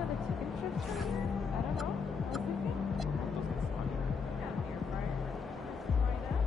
one of the chicken strips from here? I don't know. I was thinking. Yeah, air fryer. Why not?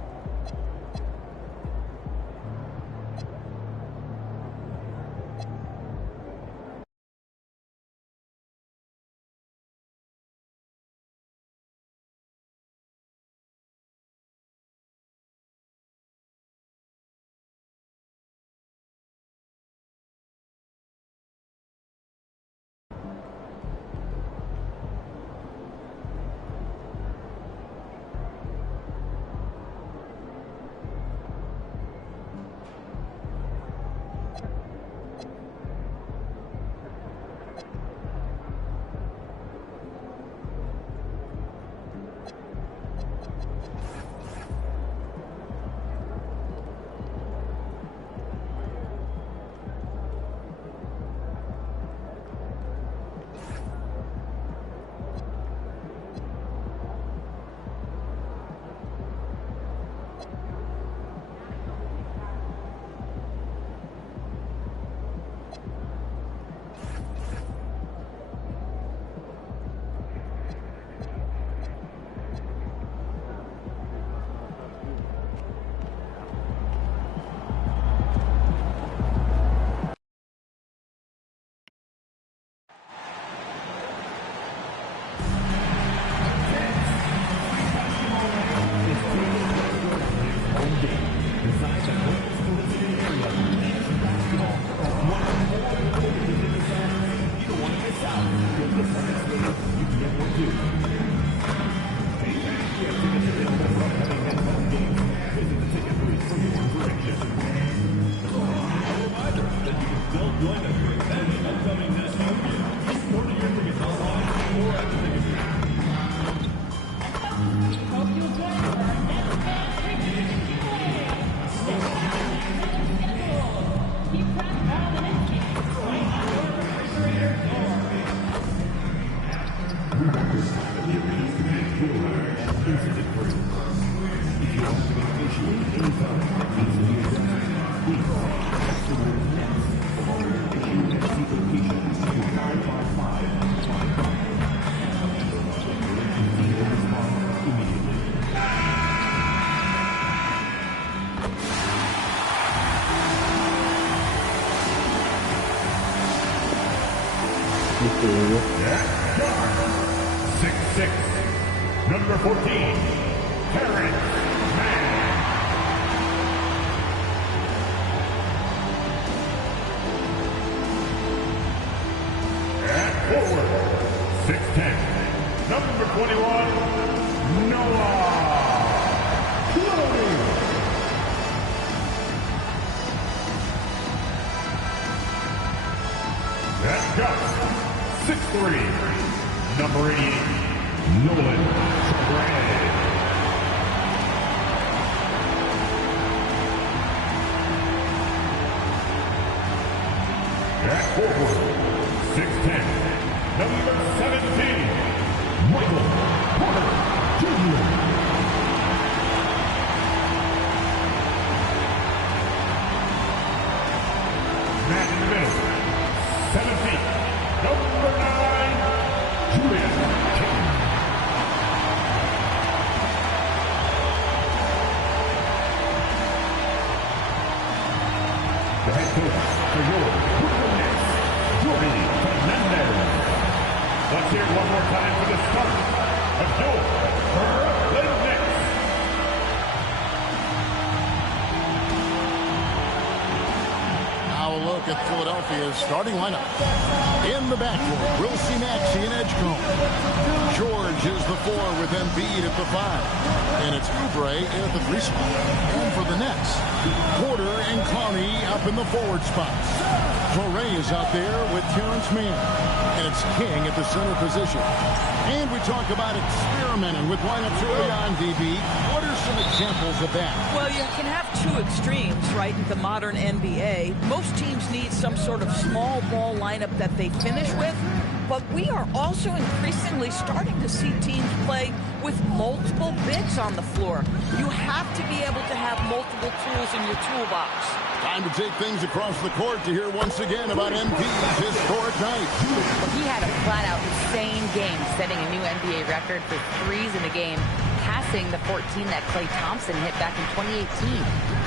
Number 14, Terrence Mann. At forward, 6'10", number 21, Noah. At guts, 6'3", number 88, Nolan Brad. At forward, 6'10", number 17, Michael Porter Jr. Man in the middle, 7 feet, number 9, Julian King. The head coach for your Brooklyn Nets, Jordy Fernandez. Let's hear it one more time for the start of your Brooklyn Nets. Now a look at Philadelphia's starting lineup. In the backcourt, we'll see Maxey and Edgecombe. George is the 4 with Embiid at the 5. And it's Oubre at the 3 spot. And for the Nets, Porter and Clowney up in the forward spots. Torrey is out there with Terrence Mann. And it's King at the center position. And we talk about experimenting with lineups early on, DB. What are some examples of that? Well, you can have two extremes, right, in the modern NBA. Most teams need some sort of small ball lineup that they finish with. But we are also increasingly starting to see teams play with multiple bigs on the floor. You have to be able to have multiple tools in your toolbox. Time to take things across the court to hear once again about MP's historic night. Well, he had a flat-out insane game, setting a new NBA record for threes in a game, passing the 14 that Klay Thompson hit back in 2018.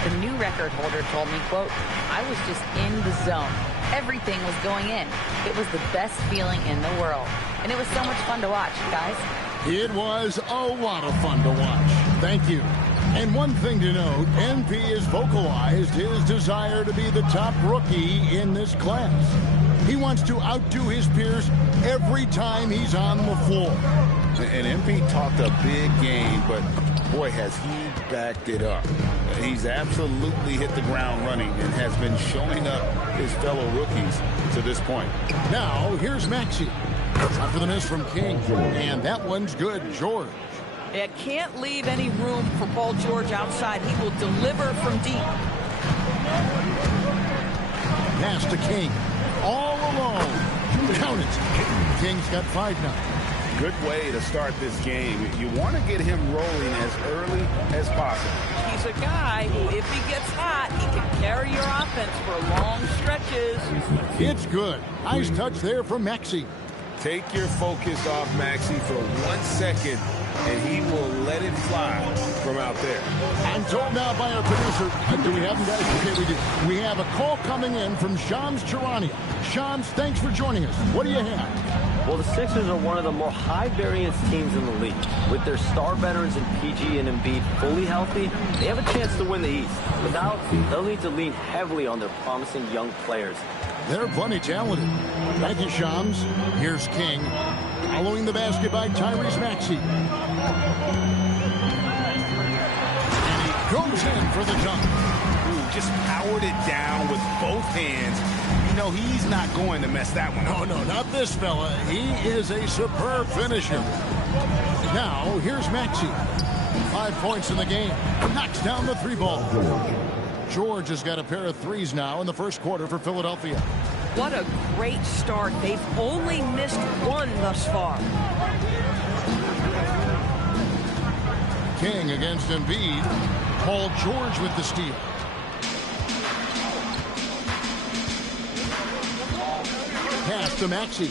The new record holder told me, quote, "I was just in the zone. Everything was going in. It was the best feeling in the world. And it was so much fun to watch, guys." It was a lot of fun to watch. Thank you. And one thing to note, NP has vocalized his desire to be the top rookie in this class. He wants to outdo his peers every time he's on the floor. And MP talked a big game, but boy, has he backed it up. He's absolutely hit the ground running and has been showing up his fellow rookies to this point. Now, here's Maxey. After the miss from King, and that one's good. George. It can't leave any room for Paul George outside. He will deliver from deep. Pass to King. All alone. Count it. King's got 5 now. Good way to start this game. You want to get him rolling as early as possible. He's a guy who, if he gets hot, he can carry your offense for long stretches. It's good. Nice touch there from Maxey. Take your focus off Maxey for 1 second, and he will let it fly from out there. I'm told now by our producer, do we have him, guys? Okay, we do. We have a call coming in from Shams Charania. Shams, thanks for joining us. What do you have? Well, the Sixers are one of the more high-variance teams in the league. With their star veterans in PG and Embiid fully healthy, they have a chance to win the East. Without, they'll need to lean heavily on their promising young players. They're plenty talented. Thank you, Shams. Here's King. Following the basket by Tyrese Maxey. And he goes in for the jump. Ooh, just powered it down with both hands. You know, he's not going to mess that one up. Oh, no, not this fella. He is a superb finisher. Now, here's Maxey. 5 points in the game. Knocks down the 3-ball. George has got a pair of threes now in the first quarter for Philadelphia. What a great start. They've only missed one thus far. King against Embiid. Paul George with the steal. Pass to Maxey.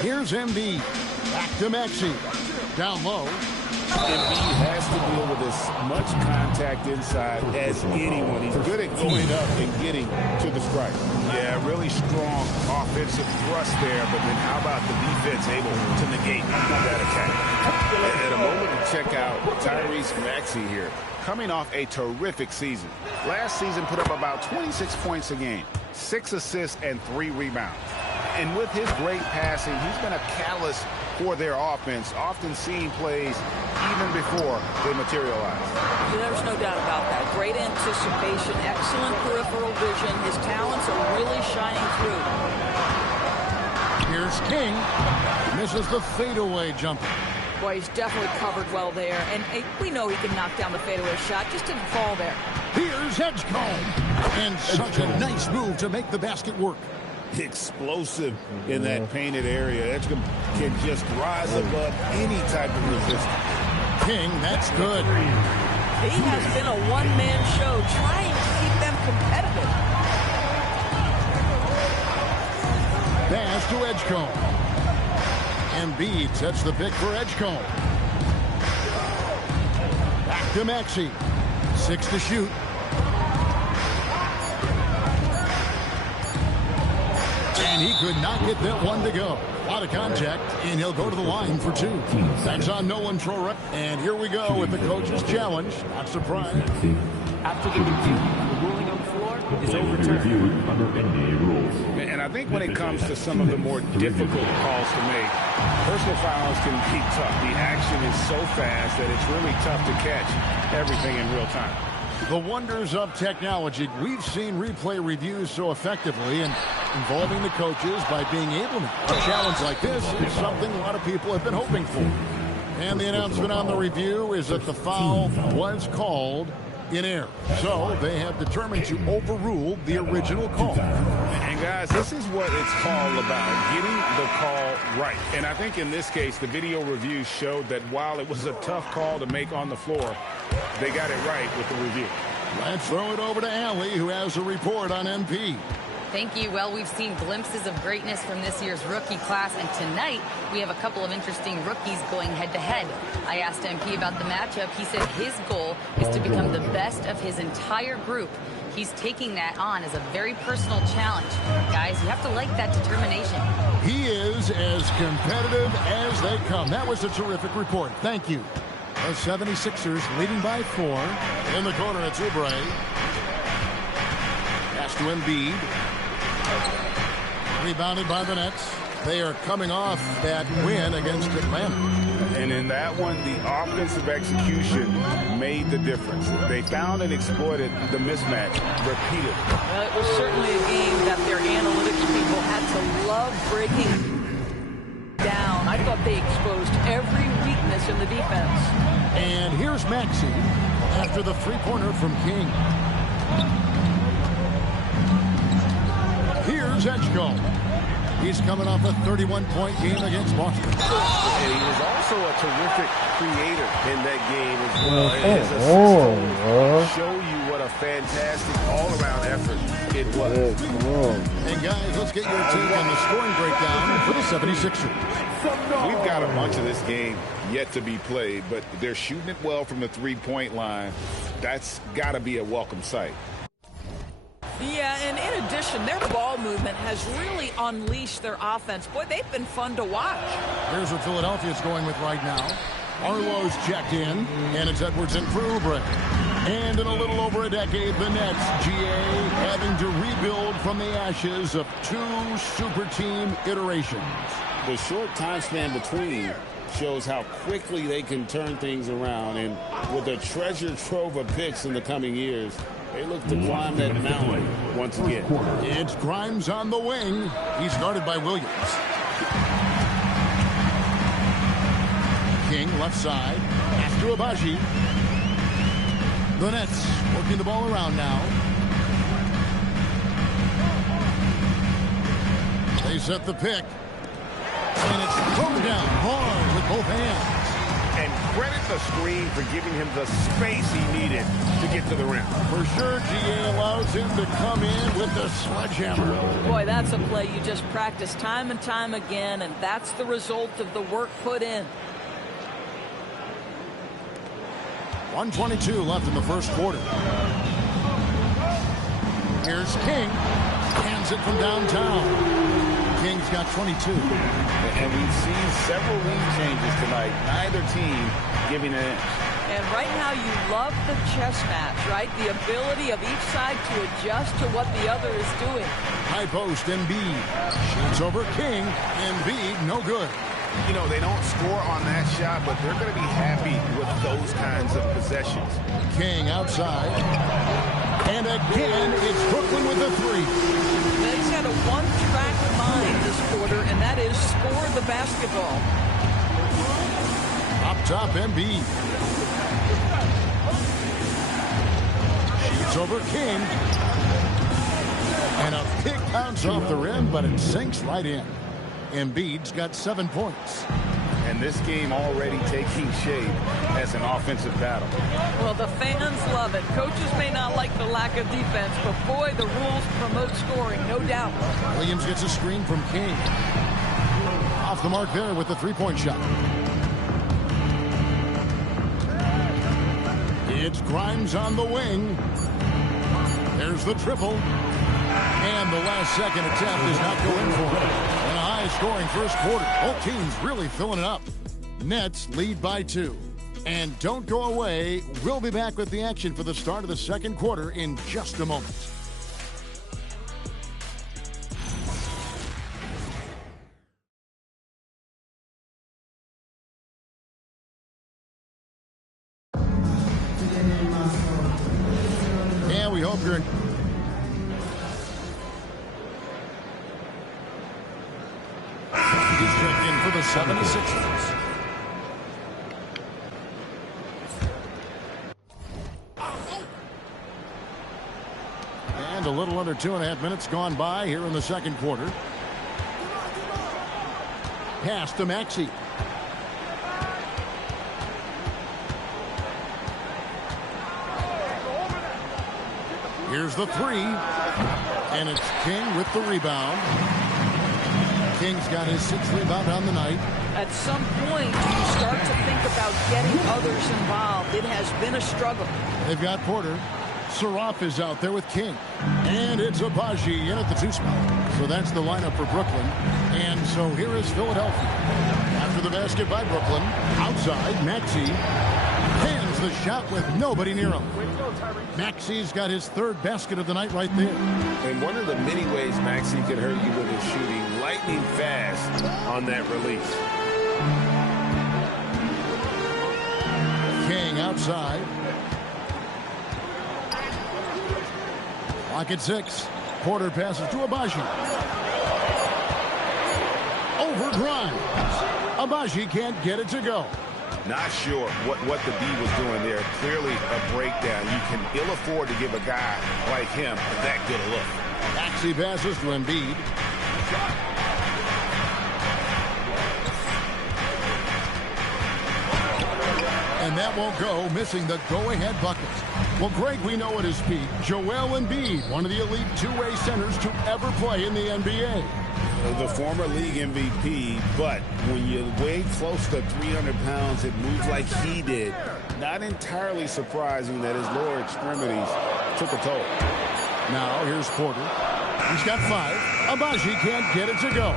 Here's Embiid. Back to Maxey. Down low. Embiid has to deal with as much contact inside as anyone. He's good at going up and getting to the strike. Yeah, really strong offensive thrust there, but then how about the defense able to negate that attack? And a moment to check out Tyrese Maxey here, coming off a terrific season. Last season put up about 26 points a game, 6 assists and 3 rebounds. And with his great passing, he's been a catalyst for their offense, often seeing plays even before they materialize. There's no doubt about that. Great anticipation, excellent peripheral vision. His talents are really shining through. Here's King. Misses the fadeaway jumper. Boy, he's definitely covered well there. And we know he can knock down the fadeaway shot. Just didn't fall there. Here's Edgecombe. And such a nice move to make the basket work. Explosive in that painted area. Edgecombe can just rise above any type of resistance. King, that's good. He has been a one-man show trying to keep them competitive. Pass to Edgecombe. Embiid sets the pick for Edgecombe. Back to Maxey. 6 to shoot. And he could not get that one to go. A lot of contact, and he'll go to the line for 2. That's on no one throw right. And here we go with the coach's challenge. Not surprised. After the review, the ruling on the floor is overturned. Under NBA rules. And I think when it comes to some of the more difficult calls to make, personal fouls can be tough. The action is so fast that it's really tough to catch everything in real time. The wonders of technology. We've seen replay reviews so effectively and involving the coaches by being able to. A challenge like this is something a lot of people have been hoping for. And the announcement on the review is that the foul was called in air. So they have determined to overrule the original call. And guys, this is what it's called about, getting the call right. And I think in this case, the video review showed that while it was a tough call to make on the floor, they got it right with the review. Let's throw it over to Allie, who has a report on MP. Thank you. Well, we've seen glimpses of greatness from this year's rookie class, and tonight we have a couple of interesting rookies going head-to-head. I asked MP about the matchup. He said his goal is to become the best of his entire group. He's taking that on as a very personal challenge. Guys, you have to like that determination. He is as competitive as they come. That was a terrific report. Thank you. The 76ers leading by 4. In the corner, it's Oubre. Pass to Embiid. Rebounded by the Nets. They are coming off that win against Atlanta. And in that one, the offensive execution made the difference. They found and exploited the mismatch repeatedly. Well, it was certainly a game that their analytics people had to love breaking down. I thought they exposed every weakness in the defense. And here's Maxey after the three-pointer from King. Here's Edgecombe. He's coming off a 31-point game against Boston. And he was also a terrific creator in that game as well. His assists show you what a fantastic all-around effort it was. And guys, let's get your take on the scoring breakdown for the 76ers. We've got a bunch of this game yet to be played, but they're shooting it well from the three-point line. That's got to be a welcome sight. Yeah, and in addition, their ball movement has really unleashed their offense. Boy, they've been fun to watch. Here's what Philadelphia's going with right now. Arlo's checked in, and it's Edwards in for Oubre. And in a little over a decade, the Nets, GA, having to rebuild from the ashes of 2 super team iterations. The short time span between shows how quickly they can turn things around, and with a treasure trove of picks in the coming years, they look to climb that mountain once again. It's Grimes on the wing. He's guarded by Williams. King left side. Pass to Abaji. The Nets working the ball around now. They set the pick. And it's thrown down hard with both hands. And credit the screen for giving him the space he needed to get to the rim. For sure, GA allows him to come in with the sledgehammer. Boy, that's a play you just practice time and time again, and that's the result of the work put in. 1:22 left in the first quarter. Here's King. Hands it from downtown. King's got 22. And we've seen several lead changes tonight. Neither team giving an inch. And right now you love the chess match, right? The ability of each side to adjust to what the other is doing. High post, Embiid. Shoots over King. Embiid, no good. You know, they don't score on that shot, but they're going to be happy with those kinds of possessions. King outside. And again, it's Brooklyn with the 3. He's had a one-track mind this quarter, and that is score the basketball. Up top, Embiid. Shoots over King. And a pick bounce off the rim, but it sinks right in. Embiid's got 7 points. And this game already taking shape as an offensive battle. Well, the fans love it. Coaches may not like the lack of defense, but boy, the rules promote scoring, no doubt. Williams gets a screen from King. Off the mark there with the three-point shot. It's Grimes on the wing. There's the triple. And the last second attempt does not go in for it. And a high-scoring first quarter. Both teams really filling it up. Nets lead by 2. And don't go away. We'll be back with the action for the start of the second quarter in just a moment. And we hope you're He's checked in for the 76ers. And a little under 2.5 minutes gone by here in the second quarter. Pass to Maxey. Here's the three. And it's King with the rebound. King's got his 6th rebound on the night. At some point, you start to think about getting others involved. It has been a struggle. They've got Porter. Saroff is out there with King. And it's Abaji in at the 2 spot. So that's the lineup for Brooklyn. And so here is Philadelphia. After the basket by Brooklyn. Outside, Maxey hands the shot with nobody near him. Maxey's got his 3rd basket of the night right there. And one of the many ways Maxey can hurt you with his shooting, lightning fast on that release. King outside. Clock at 6. Porter passes to Abaji. Over drive. Abaji can't get it to go. Not sure what the D was doing there. Clearly a breakdown. You can ill afford to give a guy like him that good a look. Maxey passes to Embiid. And that won't go, missing the go-ahead bucket. Well, Greg, we know at his peak, Joel Embiid, one of the elite two-way centers to ever play in the NBA. The former league MVP, but when you weigh close to 300 pounds, it moves like he did. Not entirely surprising that his lower extremities took a toll. Now, here's Porter. He's got 5. Abaji can't get it to go.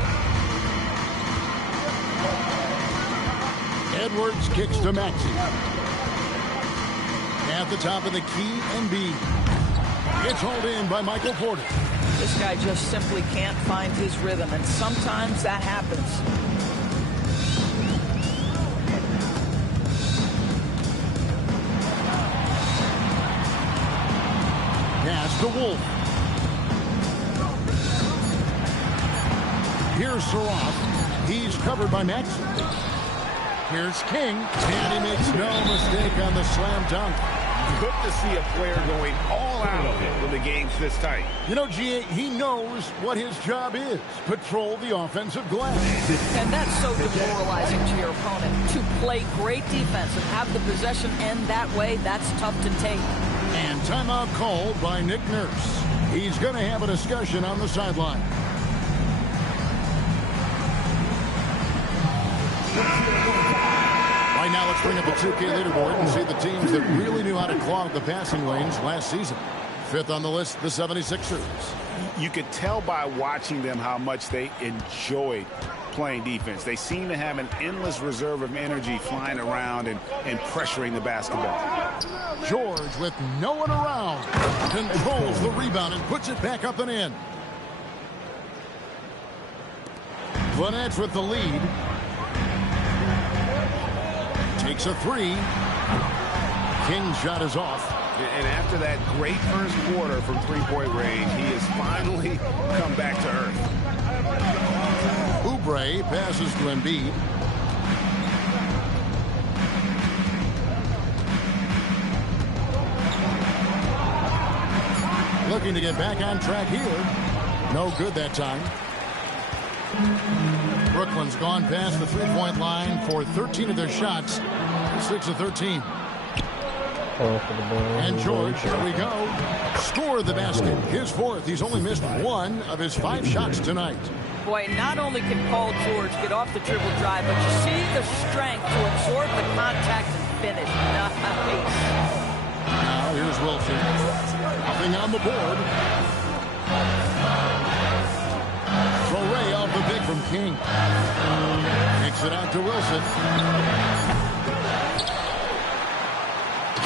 Edwards kicks to Maxey. At the top of the key, Embiid. It's hauled in by Michael Porter. This guy just simply can't find his rhythm, and sometimes that happens. Pass to Wolf. Here's Saroff. He's covered by Maxey. Here's King, and he makes no mistake on the slam dunk. Good to see a player going all out when the game's this tight. You know, G.A., he knows what his job is. Patrol the offensive glass. And that's so demoralizing to your opponent. To play great defense and have the possession end that way, that's tough to take. And timeout called by Nick Nurse. He's going to have a discussion on the sideline. Right now, let's bring up the 2K leaderboard and see the teams that really knew how to clog the passing lanes last season. 5th on the list, the 76ers. You could tell by watching them how much they enjoyed playing defense. They seem to have an endless reserve of energy flying around and pressuring the basketball. George, with no one around, controls the rebound and puts it back up and in. Vanette's with the lead. Takes a 3. King's shot is off. And after that great first quarter from three-point range, he has finally come back to earth. Oubre passes to Embiid. Looking to get back on track here. No good that time. Brooklyn's gone past the three-point line for 13 of their shots. 6 of 13. And George, here we go. Scored the basket. His 4th. He's only missed 1 of his 5 shots tonight. Boy, not only can Paul George get off the dribble drive, but you see the strength to absorb the contact and finish. Nice. Now here's Wilson. Nothing on the board. Ray off the big from King. Kicks it out to Wilson.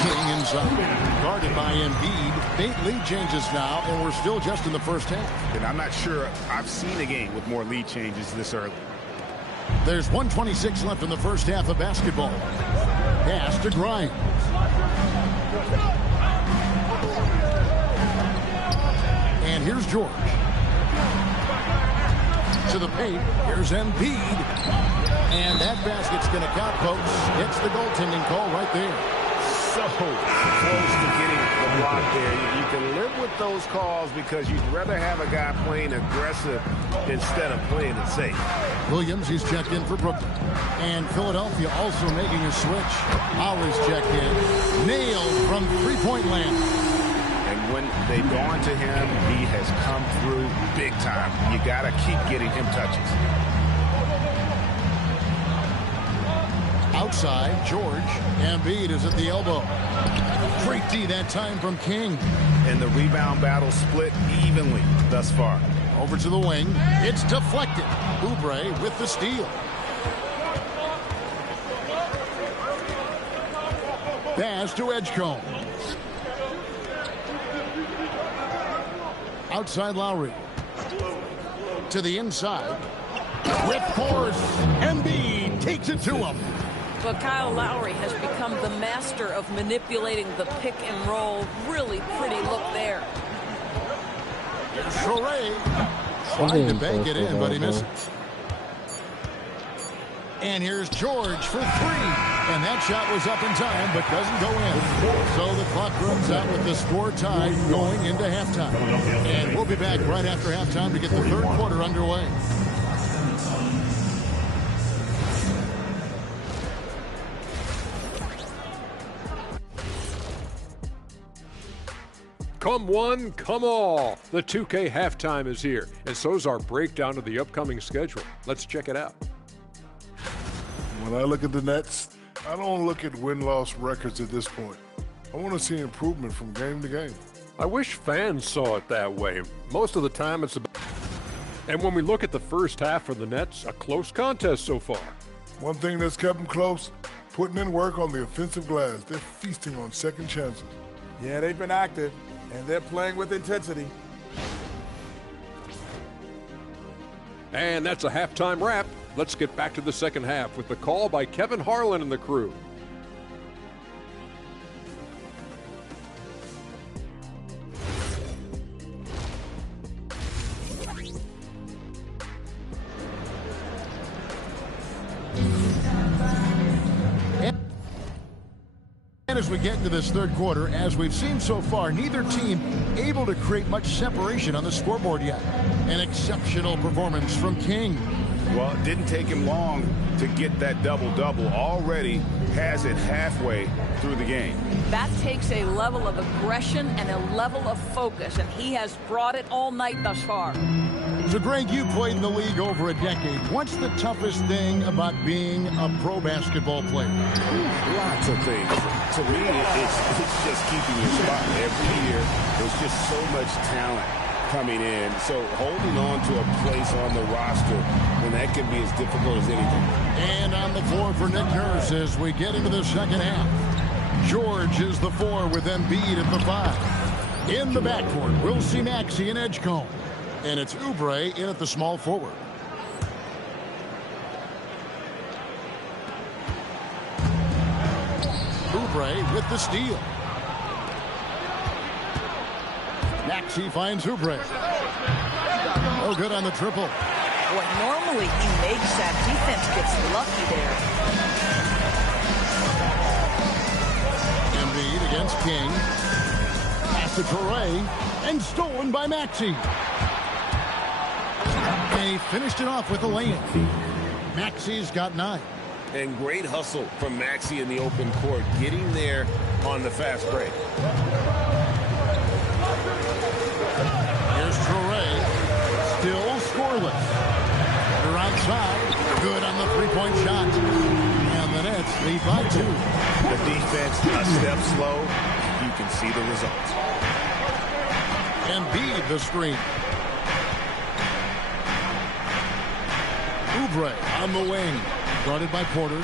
King inside. Guarded by Embiid. 8 lead changes now, and we're still just in the first half. And I'm not sure I've seen a game with more lead changes this early. There's 1:26 left in the first half of basketball. Pass to Grimes. And here's George. To the paint. Here's Embiid. And that basket's going to count, folks. It's the goaltending call right there. So so close to getting the block there. You can live with those calls because you'd rather have a guy playing aggressive instead of playing it safe. Williams, he's checked in for Brooklyn. And Philadelphia also making a switch. Lowry's checked in. Nailed from three-point land. And when they've gone to him, he has come through big time. You got to keep getting him touches. Outside, George. Embiid is at the elbow. Great D that time from King. And the rebound battle split evenly thus far. Over to the wing. It's deflected. Oubre with the steal. Pass to Edgecombe. Outside Lowry. To the inside. With force. Embiid takes it to him. But Kyle Lowry has become the master of manipulating the pick and roll. Really pretty look there. Traore trying to bank it in, but he misses. And here's George for three. And that shot was up in time, but doesn't go in. So the clock runs out with the score tied going into halftime. And we'll be back right after halftime to get the third quarter underway. Come one, come all. The 2K halftime is here, and so's our breakdown of the upcoming schedule. Let's check it out. When I look at the Nets, I don't look at win-loss records at this point. I want to see improvement from game to game. I wish fans saw it that way. Most of the time it's about... And when we look at the first half for the Nets, a close contest so far. One thing that's kept them close, putting in work on the offensive glass. They're feasting on second chances. Yeah, they've been active, and they're playing with intensity. And that's a halftime wrap. Let's get back to the second half with the call by Kevin Harlan and the crew. And as we get into this third quarter, as we've seen so far, neither team able to create much separation on the scoreboard yet. An exceptional performance from King. Well, it didn't take him long to get that double-double. Already has it halfway through the game. That takes a level of aggression and a level of focus, and he has brought it all night thus far. So, Greg, you played in the league over a decade. What's the toughest thing about being a pro basketball player? Lots of things. To me, it's just keeping your spot. Every year, there's just so much talent coming in. So holding on to a place on the roster, and that can be as difficult as anything. And on the floor for Nick Nurse as we get into the second half. George is the 4 with Embiid at the 5. In the backcourt, we'll see Maxey and Edgecombe. And it's Oubre in at the small forward. Oubre with the steal. Maxey finds Oubre. Oh, good on the triple. Boy, normally he makes that. Defense gets lucky there. Embiid against King. Pass to Traore. And stolen by Maxey. And he finished it off with a lay-in. Maxey's got 9. And great hustle from Maxey in the open court, getting there on the fast break. Here's Traore, still scoreless. They're outside, good on the three-point shot. And the Nets lead by 2. The defense a step slow, you can see the results. Embiid the screen. Oubre on the wing, guarded by Porter.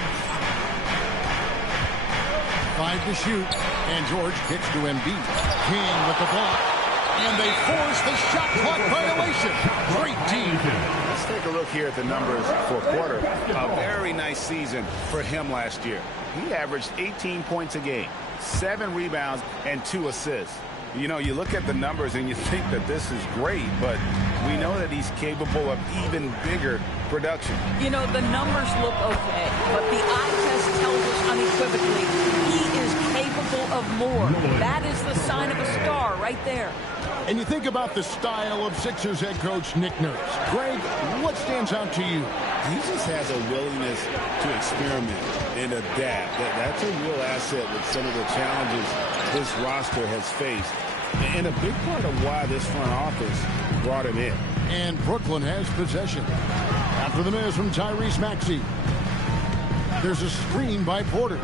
5 to shoot, and George kicks to Embiid. King with the block. And they force the shot clock violation. Great team. Let's take a look here at the numbers for Porter. A very nice season for him last year. He averaged 18 points a game, 7 rebounds, and 2 assists. You know, you look at the numbers and you think that this is great, but we know that he's capable of even bigger production. You know, the numbers look okay, but the eye test tells us unequivocally he is capable capable of more. That is the sign of a star right there. And you think about the style of Sixers head coach Nick Nurse. Greg, what stands out to you? He just has a willingness to experiment and adapt. That's a real asset with some of the challenges this roster has faced. And a big part of why this front office brought him in. And Brooklyn has possession. After the miss from Tyrese Maxey. There's a screen by Porter.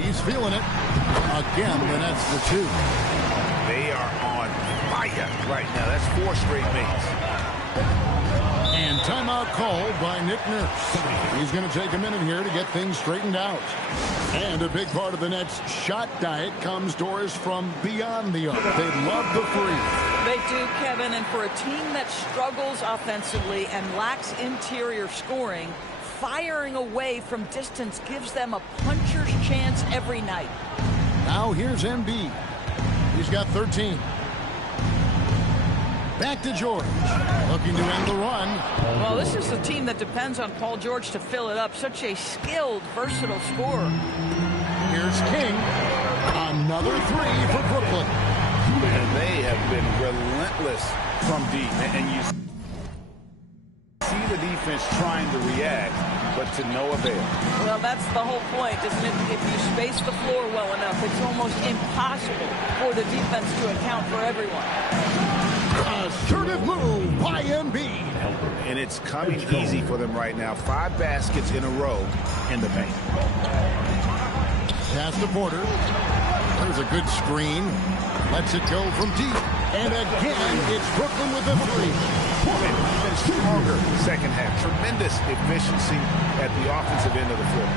He's feeling it. Again, the Nets the two. They are on fire right now. That's 4 straight makes. And timeout called by Nick Nurse. He's going to take a minute here to get things straightened out. And a big part of the Nets' shot diet comes to us from beyond the arc. They love the free. They do, Kevin, and for a team that struggles offensively and lacks interior scoring, firing away from distance gives them a puncher's chance every night. Now here's Embiid. He's got 13. Back to George. Looking to end the run. Well, this is a team that depends on Paul George to fill it up. Such a skilled, versatile scorer. Here's King. Another 3 for Brooklyn. And they have been relentless from deep. And you see the defense trying to react, but to no avail. Well, that's the whole point, isn't it? If you space the floor well enough, it's almost impossible for the defense to account for everyone. Assertive move by Embiid. And it's coming easy for them right now. 5 baskets in a row in the paint. Pass to Porter. There's a good screen. Lets it go from deep. And again, it's Brooklyn with the 3. Even stronger second half. Tremendous efficiency at the offensive end of the floor.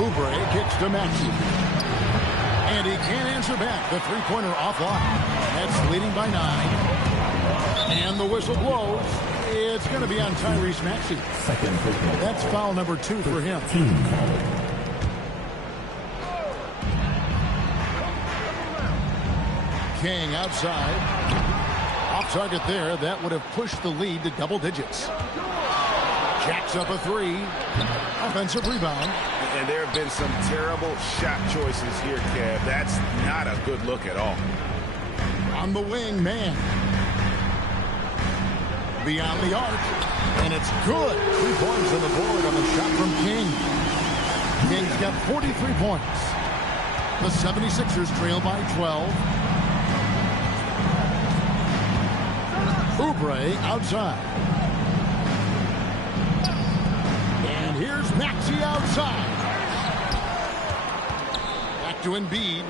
Oubre kicks to Maxey. And he can't answer back. The three-pointer offline. That's leading by 9. And the whistle blows. It's going to be on Tyrese Maxey. That's foul number 2 for him. King outside. Off target there. That would have pushed the lead to double digits. Jacks up a 3. Offensive rebound. And there have been some terrible shot choices here, Kev. That's not a good look at all. On the wing, man. Beyond the arc. And it's good. 3 points on the board on the shot from King. King's got 43 points. The 76ers trail by 12. Oubre outside. And here's Maxey outside. Back to Embiid.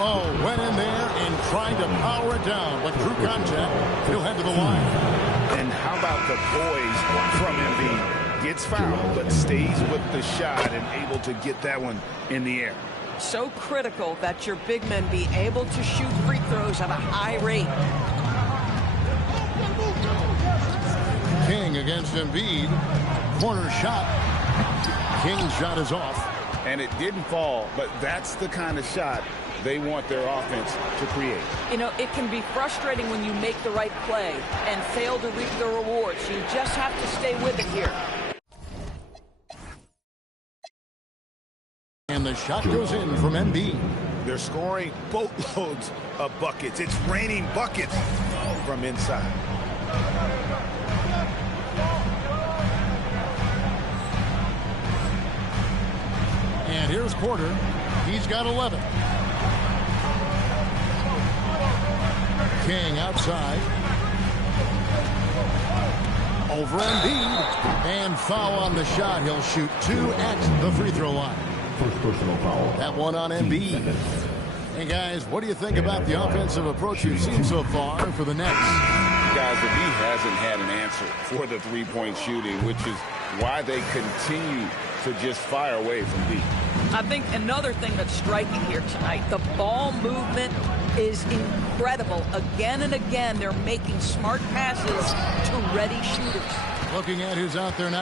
Oh, went in there and tried to power it down, but through contact, he'll head to the line. And how about the poise from Embiid? Gets fouled, but stays with the shot and able to get that one in the air. So critical that your big men be able to shoot free throws at a high rate. King against Embiid. Corner shot. King's shot is off. And it didn't fall, but that's the kind of shot they want their offense to create. You know, it can be frustrating when you make the right play and fail to reap the rewards. You just have to stay with it here. And the shot goes in from Embiid. They're scoring boatloads of buckets. It's raining buckets from inside. And here's Porter. He's got 11. King outside. Over Embiid. And foul on the shot. He'll shoot 2 at the free throw line. First personal foul. That one on Embiid. Hey, guys, what do you think about the offensive approach you've seen so far for the Nets? Guys, the D hasn't had an answer for the three-point shooting, which is why they continue to just fire away from deep. I think another thing that's striking here tonight, the ball movement is incredible. Again and again, they're making smart passes to ready shooters. Looking at who's out there now.